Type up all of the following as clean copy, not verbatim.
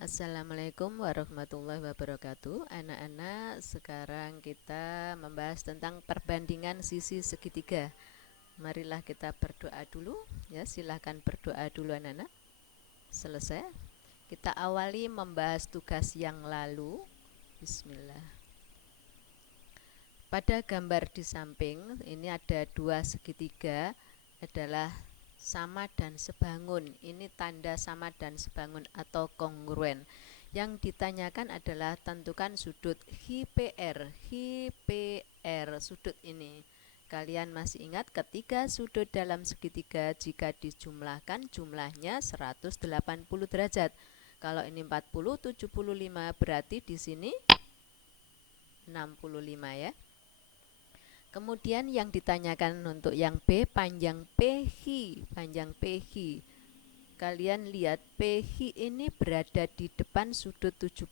Assalamualaikum warahmatullahi wabarakatuh. Anak-anak, sekarang kita membahas tentang perbandingan sisi segitiga. Marilah kita berdoa dulu ya. Silahkan berdoa dulu anak-anak. Selesai. Kita awali membahas tugas yang lalu. Bismillah. Pada gambar di samping ini ada dua segitiga adalah sama dan sebangun. Ini tanda sama dan sebangun atau kongruen. Yang ditanyakan adalah tentukan sudut HPR. HPR sudut ini. Kalian masih ingat ketiga sudut dalam segitiga jika dijumlahkan jumlahnya 180 derajat. Kalau ini 40, 75 berarti di sini 65 ya. Kemudian yang ditanyakan untuk yang B, panjang PH. Panjang PH. Kalian lihat PH ini berada di depan sudut 75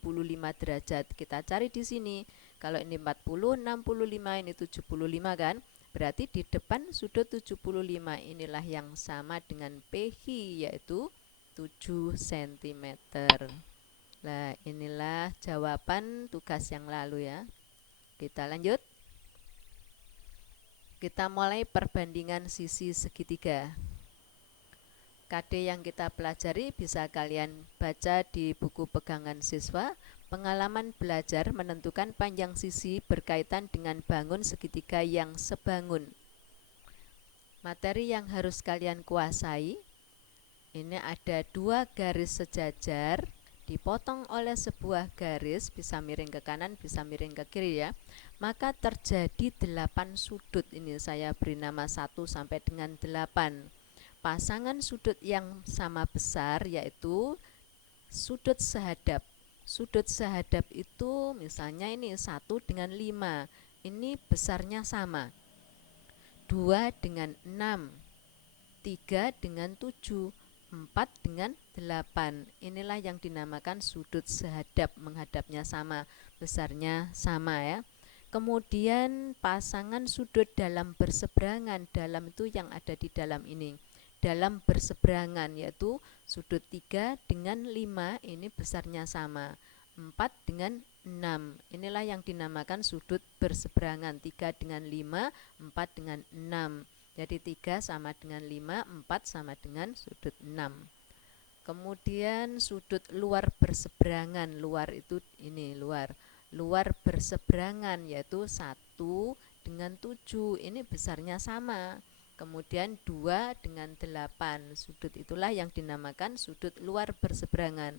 derajat. Kita cari di sini. Kalau ini 40, 65, ini 75 kan? Berarti di depan sudut 75 inilah yang sama dengan PH, yaitu 7 cm. Nah, inilah jawaban tugas yang lalu ya. Kita lanjut. Kita mulai perbandingan sisi segitiga. KD yang kita pelajari bisa kalian baca di buku pegangan siswa. Pengalaman belajar menentukan panjang sisi berkaitan dengan bangun segitiga yang sebangun. Materi yang harus kalian kuasai, ini ada dua garis sejajar dipotong oleh sebuah garis, bisa miring ke kanan, bisa miring ke kiri ya. Maka terjadi 8 sudut. Ini saya beri nama 1 sampai dengan 8. Pasangan sudut yang sama besar yaitu sudut sehadap. Sudut sehadap itu misalnya ini 1 dengan 5. Ini besarnya sama. 2 dengan 6. 3 dengan 7. 4 dengan 8. Inilah yang dinamakan sudut sehadap, menghadapnya sama, besarnya sama ya. Kemudian pasangan sudut dalam berseberangan, dalam itu yang ada di dalam ini. Dalam berseberangan yaitu sudut 3 dengan 5 ini besarnya sama. 4 dengan 6. Inilah yang dinamakan sudut berseberangan. 3 dengan 5, 4 dengan 6. Jadi 3 sama dengan 5, 4 sama dengan sudut 6. Kemudian sudut luar berseberangan, luar itu ini luar. Luar berseberangan yaitu 1 dengan 7, ini besarnya sama. Kemudian 2 dengan 8, sudut itulah yang dinamakan sudut luar berseberangan.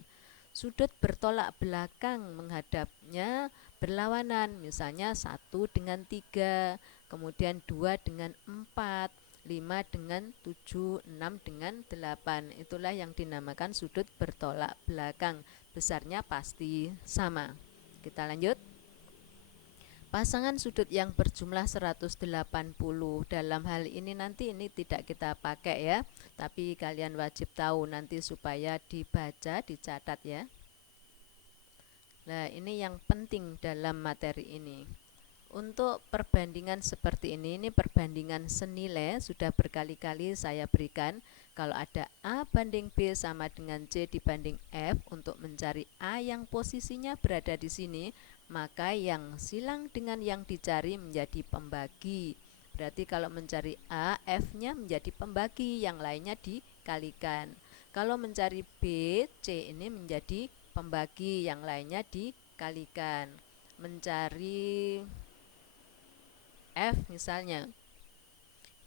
Sudut bertolak belakang menghadapnya berlawanan, misalnya 1 dengan 3, kemudian 2 dengan 4, 5 dengan 7, 6 dengan 8. Itulah yang dinamakan sudut bertolak belakang, besarnya pasti sama. Kita lanjut. Pasangan sudut yang berjumlah 180. Dalam hal ini nanti ini tidak kita pakai ya, tapi kalian wajib tahu nanti supaya dibaca, dicatat ya. Nah, ini yang penting dalam materi ini. Untuk perbandingan seperti ini perbandingan senilai, sudah berkali-kali saya berikan. Kalau ada A banding B sama dengan C dibanding F, untuk mencari A yang posisinya berada di sini, maka yang silang dengan yang dicari menjadi pembagi. Berarti kalau mencari A, F-nya menjadi pembagi, yang lainnya dikalikan. Kalau mencari B, C ini menjadi pembagi, yang lainnya dikalikan. Mencari F misalnya,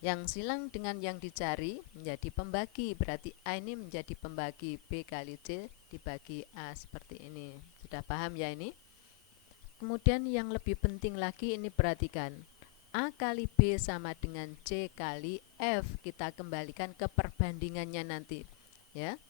yang silang dengan yang dicari menjadi pembagi, berarti A ini menjadi pembagi, B kali C dibagi A, seperti ini. Sudah paham ya ini? Kemudian yang lebih penting lagi ini perhatikan, A kali B sama dengan C kali F. Kita kembalikan ke perbandingannya nanti ya.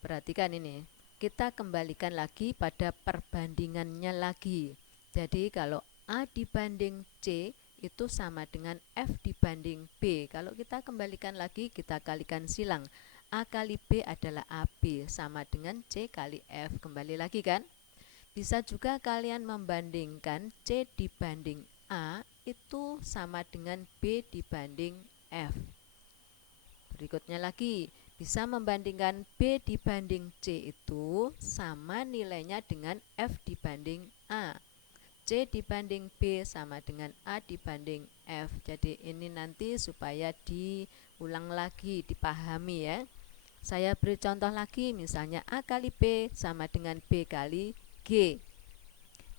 Perhatikan ini, kita kembalikan lagi pada perbandingannya lagi. Jadi kalau A dibanding C itu sama dengan F dibanding B. Kalau kita kembalikan lagi, kita kalikan silang. A kali B adalah AB, sama dengan C kali F. Kembali lagi kan? Bisa juga kalian membandingkan C dibanding A itu sama dengan B dibanding F. Berikutnya lagi, bisa membandingkan B dibanding C itu sama nilainya dengan F dibanding A. C dibanding B sama dengan A dibanding F. Jadi ini nanti supaya diulang lagi, dipahami ya. Saya beri contoh lagi, misalnya A kali B sama dengan B kali G.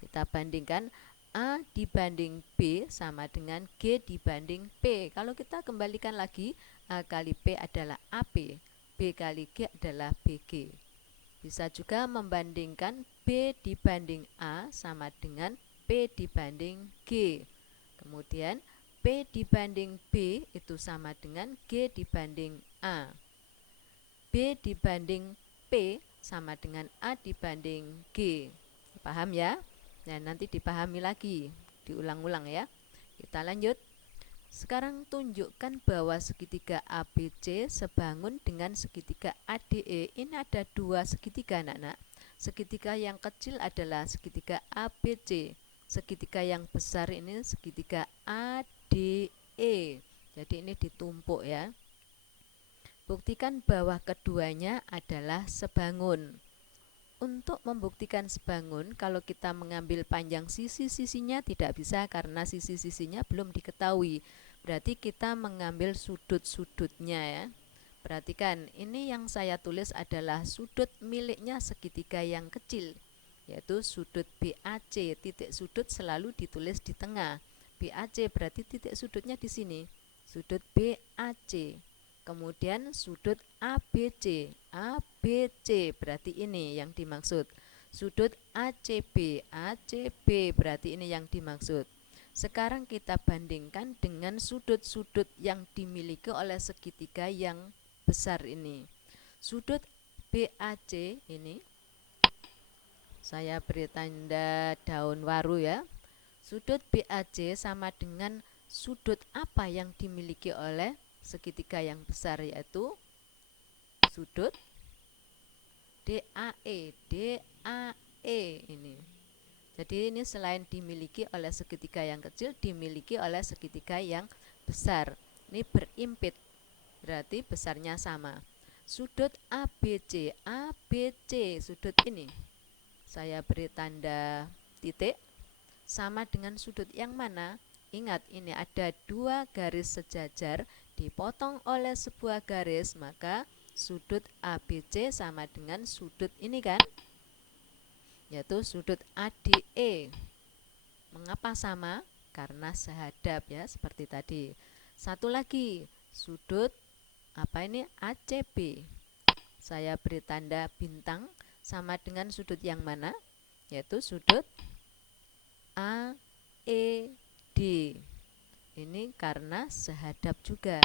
Kita bandingkan A dibanding B sama dengan G dibanding P. Kalau kita kembalikan lagi, A kali B adalah AP, B kali G adalah BG. Bisa juga membandingkan B dibanding A sama dengan P dibanding G. Kemudian P dibanding B itu sama dengan G dibanding A. B dibanding P sama dengan A dibanding G. Paham ya? Nah, nanti dipahami lagi, diulang-ulang ya. Kita lanjut. Sekarang tunjukkan bahwa segitiga ABC sebangun dengan segitiga ADE. Ini ada dua segitiga, anak-anak. Segitiga yang kecil adalah segitiga ABC. Segitiga yang besar ini segitiga ADE. Jadi ini ditumpuk ya. Buktikan bahwa keduanya adalah sebangun. Untuk membuktikan sebangun, kalau kita mengambil panjang sisi-sisinya tidak bisa karena sisi-sisinya belum diketahui. Berarti kita mengambil sudut-sudutnya ya. Perhatikan, ini yang saya tulis adalah sudut miliknya segitiga yang kecil, yaitu sudut BAC. Titik sudut selalu ditulis di tengah. BAC berarti titik sudutnya di sini. Sudut BAC. Kemudian sudut ABC. ABC berarti ini yang dimaksud. Sudut ACB. ACB berarti ini yang dimaksud. Sekarang kita bandingkan dengan sudut-sudut yang dimiliki oleh segitiga yang besar ini. Sudut BAC ini, saya beri tanda daun waru ya. Sudut BAC sama dengan sudut apa yang dimiliki oleh segitiga yang besar, yaitu sudut DAE. DAE ini. Jadi ini selain dimiliki oleh segitiga yang kecil, dimiliki oleh segitiga yang besar. Ini berimpit, berarti besarnya sama. Sudut ABC. ABC, sudut ini saya beri tanda titik, sama dengan sudut yang mana? Ingat, ini ada dua garis sejajar dipotong oleh sebuah garis, maka sudut ABC sama dengan sudut ini kan, yaitu sudut ADE. Mengapa sama? Karena sehadap ya, seperti tadi. Satu lagi, sudut apa ini? ACB. Saya beri tanda bintang, sama dengan sudut yang mana? Yaitu sudut AED. Ini karena sehadap juga.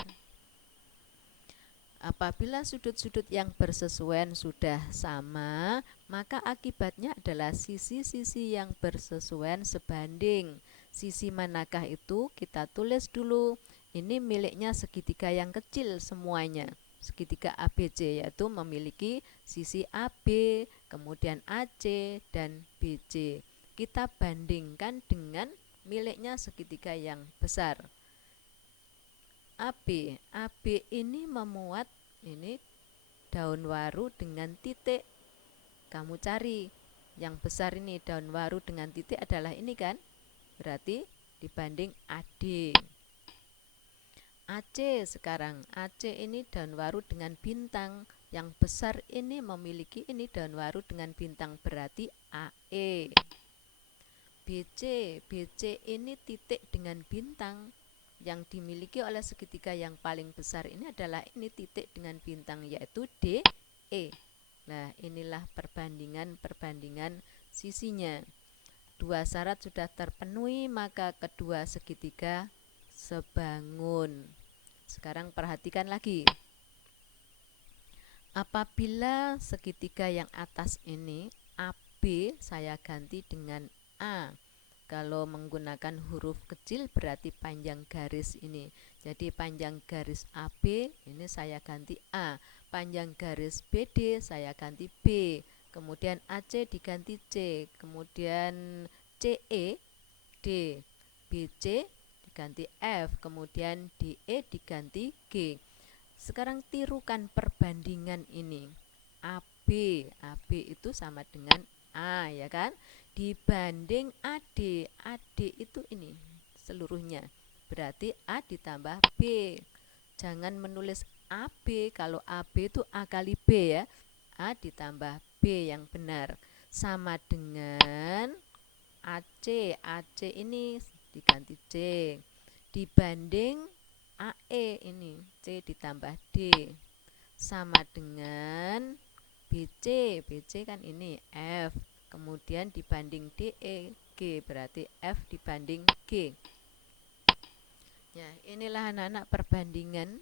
Apabila sudut-sudut yang bersesuaian sudah sama, maka akibatnya adalah sisi-sisi yang bersesuaian sebanding. Sisi manakah itu? Kita tulis dulu. Ini miliknya segitiga yang kecil semuanya. Segitiga ABC, yaitu memiliki sisi AB, kemudian AC, dan BC. Kita bandingkan dengan miliknya segitiga yang besar. AB. AB ini memuat ini daun waru dengan titik. Kamu cari yang besar ini, daun waru dengan titik adalah ini kan? Berarti dibanding AD. AC sekarang. AC ini daun waru dengan bintang. Yang besar ini memiliki ini daun waru dengan bintang, berarti AE. BC. BC ini titik dengan bintang. Yang dimiliki oleh segitiga yang paling besar ini adalah ini titik dengan bintang, yaitu DE. Nah, inilah perbandingan sisinya. Dua syarat sudah terpenuhi, maka kedua segitiga sebangun. Sekarang perhatikan lagi. Apabila segitiga yang atas ini AB saya ganti dengan A. Kalau menggunakan huruf kecil berarti panjang garis ini. Jadi panjang garis AB ini saya ganti A. Panjang garis BD saya ganti B. Kemudian AC diganti C. Kemudian CE D. BC diganti F. Kemudian DE diganti G. Sekarang tirukan perbandingan ini. AB, AB itu sama dengan A, ya kan? Dibanding AD, AD itu ini seluruhnya. Berarti A ditambah B. Jangan menulis AB, kalau AB itu A kali B ya. A ditambah B yang benar. Sama dengan AC, AC ini diganti C. Dibanding AE ini C ditambah D. Sama dengan BC, BC kan ini F. Kemudian dibanding DE G, berarti F dibanding G. Ya, inilah anak-anak perbandingan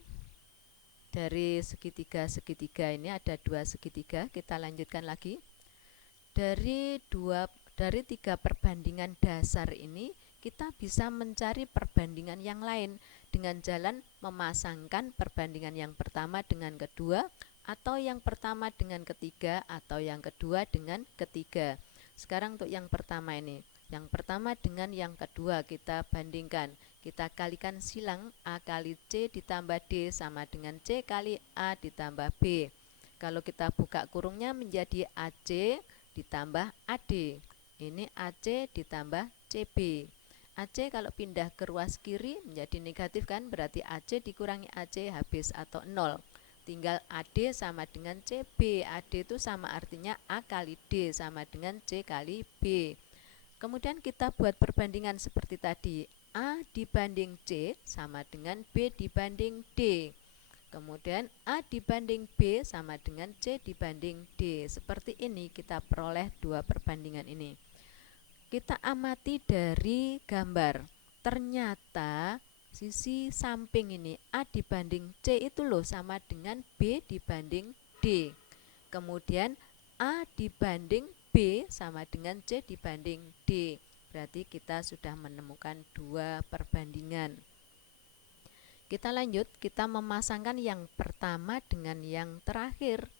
dari segitiga-segitiga ini. Ada 2 segitiga, kita lanjutkan lagi. Dari 3 perbandingan dasar ini kita bisa mencari perbandingan yang lain dengan jalan memasangkan perbandingan yang pertama dengan kedua, atau yang pertama dengan ketiga, atau yang kedua dengan ketiga. Sekarang untuk yang pertama ini, yang pertama dengan yang kedua kita bandingkan. Kita kalikan silang, A kali C ditambah D sama dengan C kali A ditambah B. Kalau kita buka kurungnya menjadi AC ditambah AD. Ini AC ditambah CB. AC kalau pindah ke ruas kiri menjadi negatif kan, berarti AC dikurangi AC habis atau 0. Tinggal AD sama dengan CB. AD itu sama artinya A kali D sama dengan C kali B. Kemudian kita buat perbandingan seperti tadi. A dibanding C sama dengan B dibanding D. Kemudian A dibanding B sama dengan C dibanding D. Seperti ini kita peroleh 2 perbandingan ini. Kita amati dari gambar. Ternyata sisi samping ini A dibanding C itu loh sama dengan B dibanding D. Kemudian A dibanding B sama dengan C dibanding D. Berarti kita sudah menemukan 2 perbandingan. Kita lanjut, kita memasangkan yang pertama dengan yang terakhir.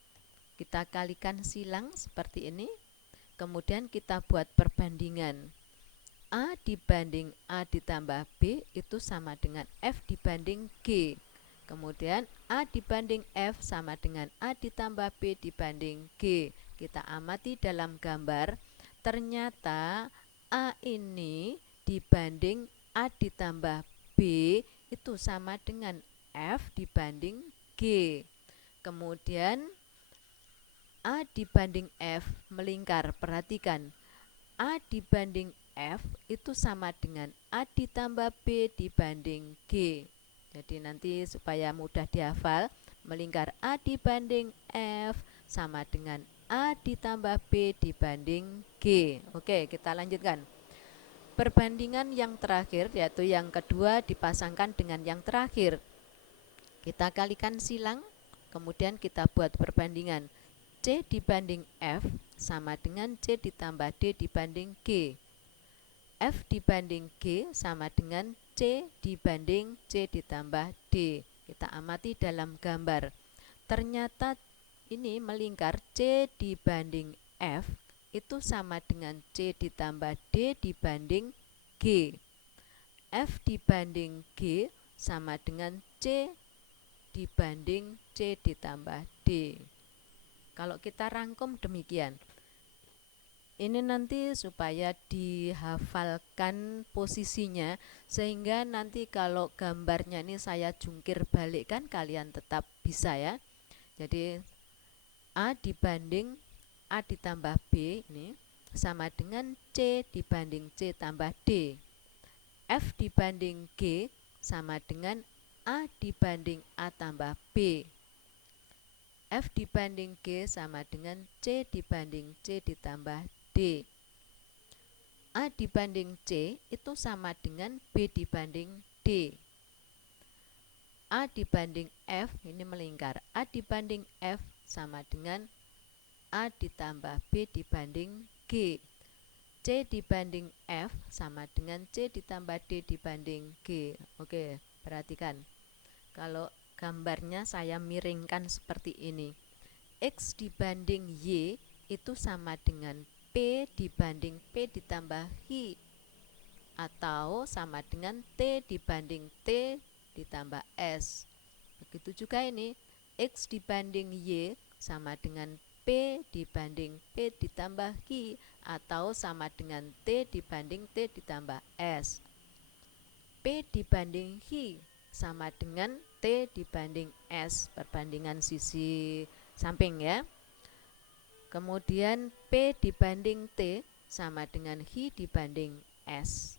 Kita kalikan silang seperti ini. Kemudian kita buat perbandingan. A dibanding A ditambah B itu sama dengan F dibanding G. Kemudian A dibanding F sama dengan A ditambah B dibanding G. Kita amati dalam gambar. Ternyata A ini dibanding A ditambah B itu sama dengan F dibanding G. Kemudian A dibanding F melingkar. Perhatikan, A dibanding F itu sama dengan A ditambah B dibanding G. Jadi nanti supaya mudah dihafal, melingkar A dibanding F sama dengan A ditambah B dibanding G. Oke, kita lanjutkan. Perbandingan yang terakhir, yaitu yang kedua dipasangkan dengan yang terakhir. Kita kalikan silang, kemudian kita buat perbandingan. C dibanding F sama dengan C ditambah D dibanding G. F dibanding G sama dengan C dibanding C ditambah D. Kita amati dalam gambar. Ternyata ini melingkar C dibanding F itu sama dengan C ditambah D dibanding G. F dibanding G sama dengan C dibanding C ditambah D. Kalau kita rangkum demikian. Ini nanti supaya dihafalkan posisinya, sehingga nanti kalau gambarnya ini saya jungkir balikkan kalian tetap bisa ya. Jadi A dibanding A ditambah B ini sama dengan C dibanding C tambah D. F dibanding G sama dengan A dibanding A tambah B. F dibanding G sama dengan C dibanding C ditambah D. A dibanding C itu sama dengan B dibanding D. A dibanding F ini melingkar. A dibanding F sama dengan A ditambah B dibanding G. C dibanding F sama dengan C ditambah D dibanding G. Oke, perhatikan. Kalau gambarnya saya miringkan seperti ini. X dibanding Y itu sama dengan P dibanding P ditambah I. Atau sama dengan T dibanding T ditambah S. Begitu juga ini, X dibanding Y sama dengan P dibanding P ditambah Q, atau sama dengan T dibanding T ditambah S. P dibanding Q sama dengan T dibanding S, perbandingan sisi samping ya. Kemudian P dibanding T sama dengan Q dibanding S.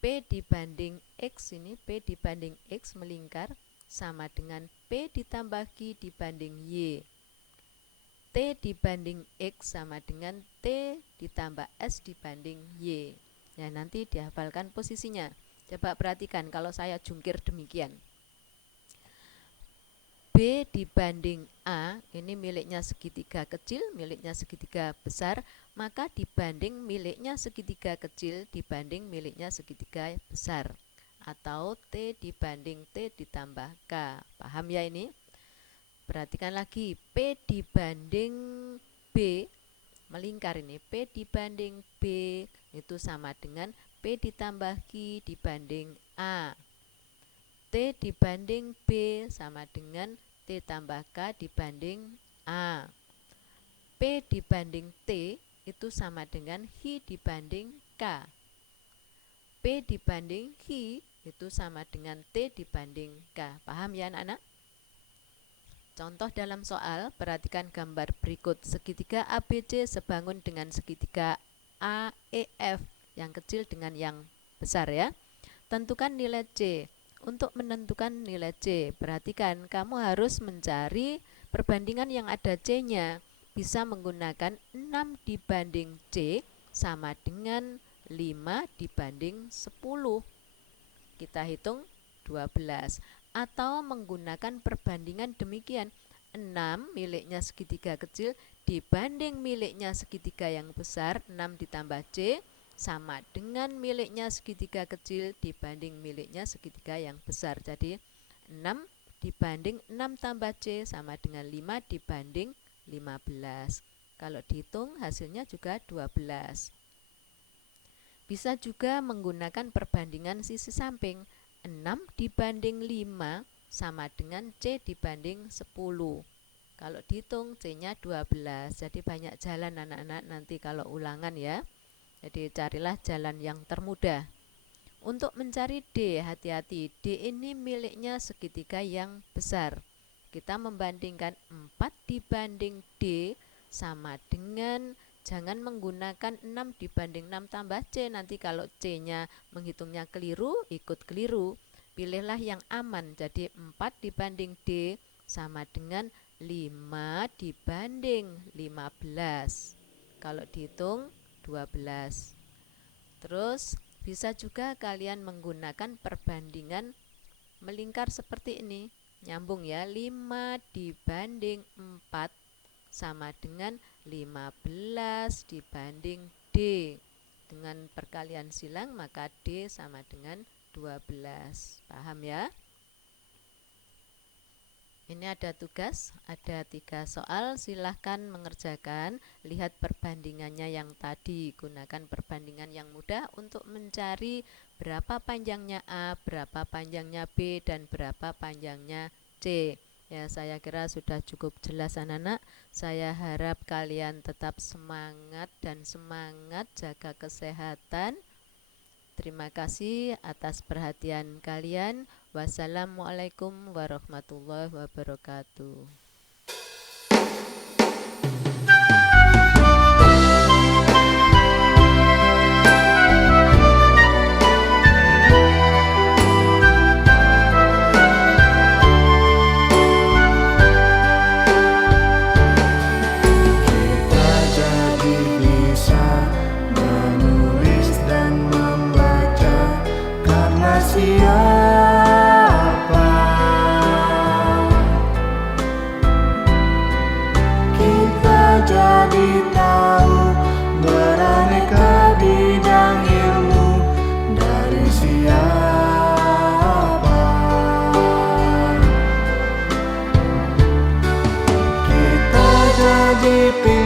P dibanding X ini, P dibanding X melingkar sama dengan P ditambah Q dibanding Y. T dibanding X sama dengan T ditambah S dibanding Y. Ya, nanti dihafalkan posisinya. Coba perhatikan kalau saya jungkir demikian. B dibanding A, ini miliknya segitiga kecil, miliknya segitiga besar, maka dibanding miliknya segitiga kecil dibanding miliknya segitiga besar, atau T dibanding T ditambah K. Paham ya ini? Perhatikan lagi, P dibanding B melingkar ini, P dibanding B itu sama dengan P ditambah Q dibanding A. T dibanding B sama dengan T tambah K dibanding A. P dibanding T itu sama dengan Q dibanding K. P dibanding Q itu sama dengan T dibanding K. Paham ya anak-anak? Contoh dalam soal, perhatikan gambar berikut. Segitiga ABC sebangun dengan segitiga AEF, yang kecil dengan yang besar ya. Tentukan nilai C. Untuk menentukan nilai C, perhatikan kamu harus mencari perbandingan yang ada C-nya. Bisa menggunakan 6 dibanding C sama dengan 5 dibanding 10. Kita hitung 12. Atau menggunakan perbandingan demikian, 6 miliknya segitiga kecil dibanding miliknya segitiga yang besar, 6 ditambah C sama dengan miliknya segitiga kecil dibanding miliknya segitiga yang besar. Jadi 6 dibanding 6 tambah C sama dengan 5 dibanding 15. Kalau dihitung hasilnya juga 12. Bisa juga menggunakan perbandingan sisi samping, 6 dibanding 5 sama dengan C dibanding 10. Kalau dihitung C-nya 12. Jadi banyak jalan anak-anak nanti kalau ulangan ya. Jadi carilah jalan yang termudah. Untuk mencari D, hati-hati, D ini miliknya segitiga yang besar. Kita membandingkan 4 dibanding D sama dengan, jangan menggunakan 6 dibanding 6 tambah C. Nanti kalau C-nya menghitungnya keliru, ikut keliru. Pilihlah yang aman. Jadi 4 dibanding D sama dengan 5 dibanding 15. Kalau dihitung 12. Terus bisa juga kalian menggunakan perbandingan melingkar seperti ini. Nyambung ya, 5 dibanding 4 sama dengan 15 dibanding D. Dengan perkalian silang maka D sama dengan 12. Paham ya? Ini ada tugas, ada 3 soal, silahkan mengerjakan. Lihat perbandingannya yang tadi, gunakan perbandingan yang mudah untuk mencari berapa panjangnya A, berapa panjangnya B, dan berapa panjangnya C. Ya, saya kira sudah cukup jelas anak-anak. Saya harap kalian tetap semangat dan semangat jaga kesehatan. Terima kasih atas perhatian kalian. Wassalamualaikum warahmatullahi wabarakatuh. Jadi